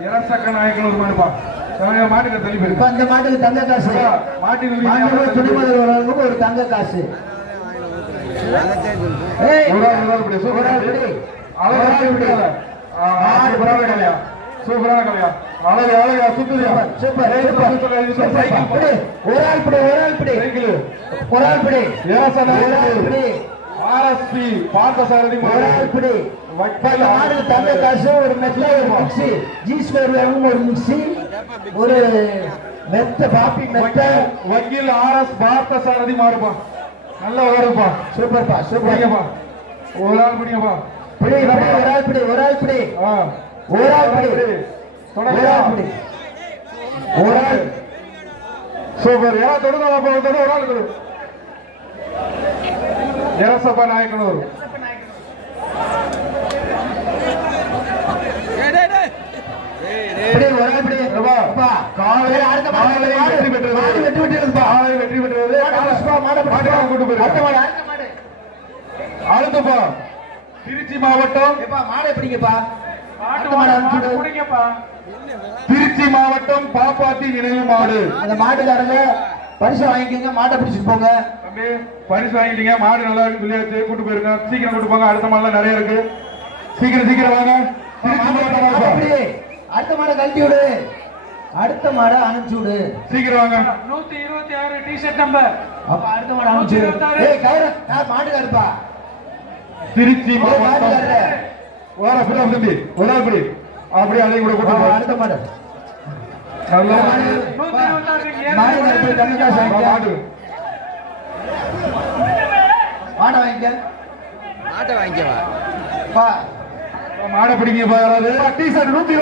இரசக்க நாயக்கன் மாடுப்பா மாட்டுக்கு தள்ளி போயிருக்கு. அந்த மாட்டுக்கு தங்க காசு, மாட்டுக்கு துணிமலை வரவங்களுக்கு ஒரு தங்க காசு. சூப்பரான கலையா, அழகு அழகா சுத்துதியா, சூப்பர் ஒரு ஆள் பிடி, ஒரு ஆள் பிடி, ஒரு ஆள் பிடி, ஆர்எஸ்பி பார்த்தசாரதி பிடி. மாடுக்கு தங்க காசு, ஒரு மெட்ல, ஒரு மிக்சி, ஜி ஸ்கொயர் வேணும், ஒரு மிக்சி, ஒரு மெத்த பாப்பி மெத்த. வக்கீல் ஆர்எஸ் பார்த்தசாரதி மாறுப்பா, நல்ல வருப்பா, சூப்பர்ப்பா சூப்பர்ப்பா. ஒரு ஆள் பிடிங்கப்பா, பிடி ஒரு ஆள் பிடி, ஒரு ஆள் பிடி, ஒரு ஆள் பிடி, ஒரு ஆள் பிடி, ஒரு ஆள். சூப்பர். யாரா தொடுங்க, ஒரு ஆள் தொடு. ஜெரசப்பா நாயக்கனூர் அடுத்துப்பா திருச்சி மாவட்டம், திருச்சி மாவட்டம் பாப்பாத்தி நினைவு மாடு. அந்த மாட்டுக்காரங்க பரிசு வாங்கிக்கங்க, மாட்டை பிடிச்சிட்டு போங்க. பரிசு வாங்கிட்டீங்க, மாடு நல்லா இருக்கு சொல்லியாச்சு, கூட்டு போயிருங்க. சீக்கிரம் கூட்டு போங்க, அடுத்த மாடலாம் நிறைய இருக்கு. சீக்கிரம் வாங்க. அடுத்த மாடை கழட்டி விடு, அடுத்த மாடை அனுப்பிச்சு விடு, சீக்கிரம் வாங்க. 126 டி-ஷர்ட் நம்பர். அப்ப அடுத்த மாடை அனுப்பிச்சு விடு. மாட்டுக்காருப்பா திருச்சி மாவட்டம் வர தம்பி, ஒரு ஆள் படி அப்படி அதை கூட கூட்டு போ. அடுத்த மாடு நல்லா மாடு வாங்கிக்க, மாட்டை வாங்கிக்கவா மாடை பிடிங்க. யாராவது டி-ஷர்ட் 120